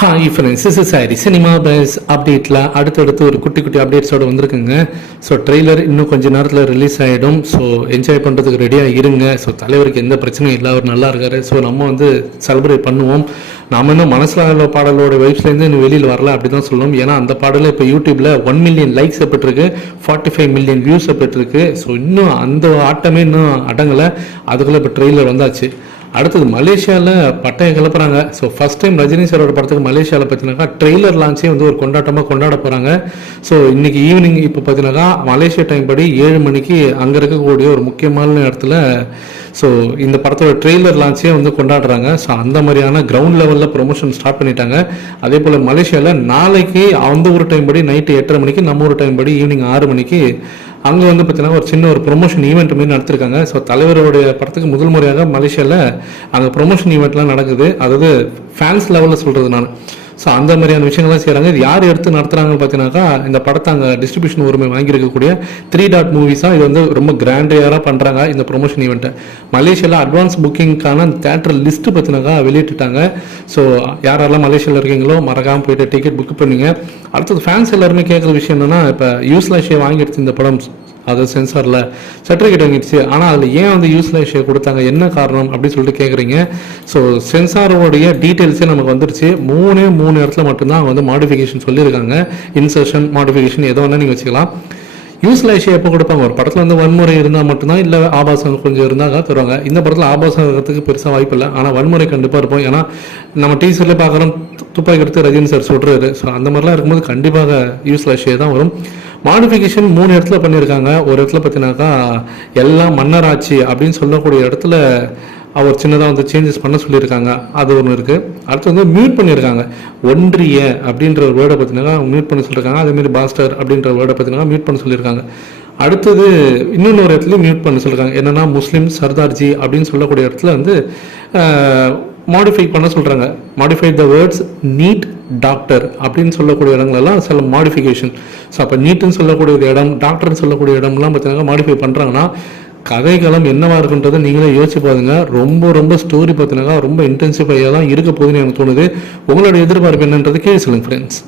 Hi friends is சாரி cinema பேஸ் அப்டேட்டில் அடுத்தடுத்து ஒரு குட்டி குட்டி அப்டேட்ஸோடு வந்திருக்குங்க. ஸோ ட்ரெய்லர் இன்னும் கொஞ்ச நேரத்தில் ரிலீஸ் ஆகிடும் ஸோ என்ஜாய் பண்ணுறதுக்கு ரெடியாக இருங்க. ஸோ தலைவருக்கு எந்த பிரச்சனையும் இல்லை. அவர் நல்லா இருக்காரு. ஸோ நம்ம வந்து செலிப்ரேட் பண்ணுவோம். நாம் இன்னும் மனசில் உள்ள பாடலோட வெப்ஸ்லேருந்து இன்னும் வெளியில் வரல. அப்படி தான் சொல்லணும். ஏன்னா அந்த பாடல் இப்போ யூடியூப்பில் ஒன் மில்லியன் லைக்ஸ் பெற்றிருக்கு. ஃபார்ட்டி ஃபைவ் மில்லியன் வியூஸை பெற்றிருக்கு. ஸோ இன்னும் அந்த ஆட்டமே இன்னும் அடங்கலை. அதுக்குள்ளே இப்போ ட்ரெய்லர் வந்தாச்சு. அடுத்தது மலேசியாவில் பட்டையை கிளப்புறாங்க. ஸோ ஃபஸ்ட் டைம் ரஜினி சாரோட படத்துக்கு மலேசியாவில் பார்த்தீங்கன்னாக்கா ட்ரெய்லர் லான்ச்சே வந்து ஒரு கொண்டாட்டமாக கொண்டாட போகிறாங்க ஸோ இன்றைக்கி ஈவினிங் இப்போ பார்த்தீங்கன்னாக்கா மலேசியா டைம் படி ஏழு மணிக்கு அங்கே இருக்கக்கூடிய ஒரு முக்கியமான இடத்துல ஸோ இந்த படத்தோட ட்ரெய்லர் லான்ச்சே வந்து கொண்டாடுறாங்க. ஸோ அந்த மாதிரியான கிரவுண்ட் லெவலில் ப்ரொமோஷன் ஸ்டார்ட் பண்ணிட்டாங்க. அதே போல் மலேசியாவில் நாளைக்கு அந்த ஒரு டைம் படி நைட்டு எட்டரை மணிக்கு நம்ம ஒரு டைம் படி ஈவினிங் ஆறு மணிக்கு அங்கே வந்து பார்த்தீங்கன்னா ஒரு சின்ன ஒரு ப்ரொமோஷன் ஈவெண்ட் மாதிரி நடத்திருக்காங்க. ஸோ தலைவருடைய படத்துக்கு முதல் முறையாக மலேசியாவில் அங்கே ப்ரொமோஷன் ஈவெண்ட்லாம் நடக்குது. அதாவது ஃபேன்ஸ் லெவலில் சொல்கிறது நான். ஸோ அந்த மாதிரியான விஷயங்கள்லாம் செய்கிறாங்க இது யார் எடுத்து நடத்துகிறாங்கன்னு பார்த்தீங்கன்னாக்கா இந்த படத்தை அங்கே டிஸ்ட்ரிபியூஷன் உரிமை வாங்கியிருக்கக்கூடிய த்ரீ டாட் மூவிஸாக இது வந்து ரொம்ப கிராண்டியராக பண்ணுறாங்க இந்த ப்ரொமோஷன் ஈவெண்ட்டை மலேசியாவில் அட்வான்ஸ் புக்கிங்க்கான தேட்டர் லிஸ்ட்டு பார்த்தினாக்கா வெளியிட்டுட்டாங்க. ஸோ யாரெல்லாம் மலேசியாவில் இருக்கீங்களோ மறக்காமல் போயிட்டு டிக்கெட் புக் பண்ணுங்க. அடுத்தது ஃபேன்ஸ் எல்லாருமே கேட்குற விஷயம் என்னென்னா இப்போ யூஸ்லெஸ் வாங்கி எடுத்து இந்த படம். அது சென்சாரில் சர்டிஃபிகேட் வாங்கிடுச்சு. ஆனால் அதில் ஏன் வந்து யூஸ்லெஸ் கொடுத்தாங்க? என்ன காரணம்? அப்படின்னு சொல்லிட்டு கேட்குறீங்க ஸோ சென்சாரோடைய டீட்டெயில்ஸே நமக்கு வந்துருச்சு. மூணே மூணு இடத்துல மட்டும்தான் அவங்க வந்து மாடிஃபிகேஷன் சொல்லியிருக்காங்க. இன்சர்ஷன் மாடிஃபிகேஷன் எதோ ஒன்று நீங்கள் வச்சுக்கலாம். யூஸ்லைஸ் எப்போ கொடுப்பாங்க? ஒரு படத்தில் வந்து வன்முறை இருந்தால் மட்டும்தான்? இல்லை ஆபாசம் கொஞ்சம் இருந்தால் தருவாங்க. இந்த படத்தில் ஆபாசம் இருக்கிறதுக்கு பெருசாக வாய்ப்பு இல்லை. ஆனால் வன்முறை கண்டிப்பாக இருப்போம். ஏன்னா நம்ம டீசரில் பார்க்குறோம் துப்பாக்கி எடுத்து ரஜினி சார் சுடுறாரு ஸோ அந்த மாதிரிலாம் இருக்கும்போது கண்டிப்பாக யூஸ்லைஸ் தான் வரும். மாடிஃபிகேஷன் மூணு இடத்துல பண்ணியிருக்காங்க. ஒரு இடத்துல பார்த்தீங்கன்னாக்கா எல்லாம் மன்னராட்சி அப்படின்னு சொல்லக்கூடிய இடத்துல அவர் சின்னதாக வந்து சேஞ்சஸ் பண்ண சொல்லியிருக்காங்க. அது ஒன்று இருக்குது அடுத்து வந்து மியூட் பண்ணியிருக்காங்க. ஒன்றிய அப்படின்ற ஒரு வேர்டை பார்த்தீங்கன்னா மியூட் பண்ண சொல்லியிருக்காங்க. அதேமாரி பாஸ்டர் அப்படின்ற வேர்டை பார்த்தீங்கன்னா மியூட் பண்ண சொல்லியிருக்காங்க. அடுத்தது இன்னொன்று ஒரு இடத்துல மியூட் பண்ண சொல்லியிருக்காங்க. என்னென்னா முஸ்லீம் சர்தார்ஜி அப்படின்னு சொல்லக்கூடிய இடத்துல வந்து மாடிஃபை பண்ண சொல்கிறாங்க modify the words need doctor அப்படின்னு சொல்லக்கூடிய இடங்களெல்லாம் சில மாடிஃபிகேஷன் ஸோ அப்போ நீட்டுன்னு சொல்லக்கூடிய ஒரு இடம் டாக்டர்னு சொல்லக்கூடிய இடம்லாம் பார்த்தீங்கன்னா மாடிஃபை பண்ணுறாங்கன்னா கதைகளம் என்னவா இருக்குன்றதை நீங்களே யோசிச்சு பாருங்க. ரொம்ப ரொம்ப ஸ்டோரி பார்த்தீங்கன்னா ரொம்ப இன்டென்சிஃபையாக தான் இருக்க போகுதுன்னு எனக்கு தோணுது. உங்களோட எதிர்பார்ப்பு என்னன்றது கேள்வி சொல்லுங்க ஃப்ரெண்ட்ஸ்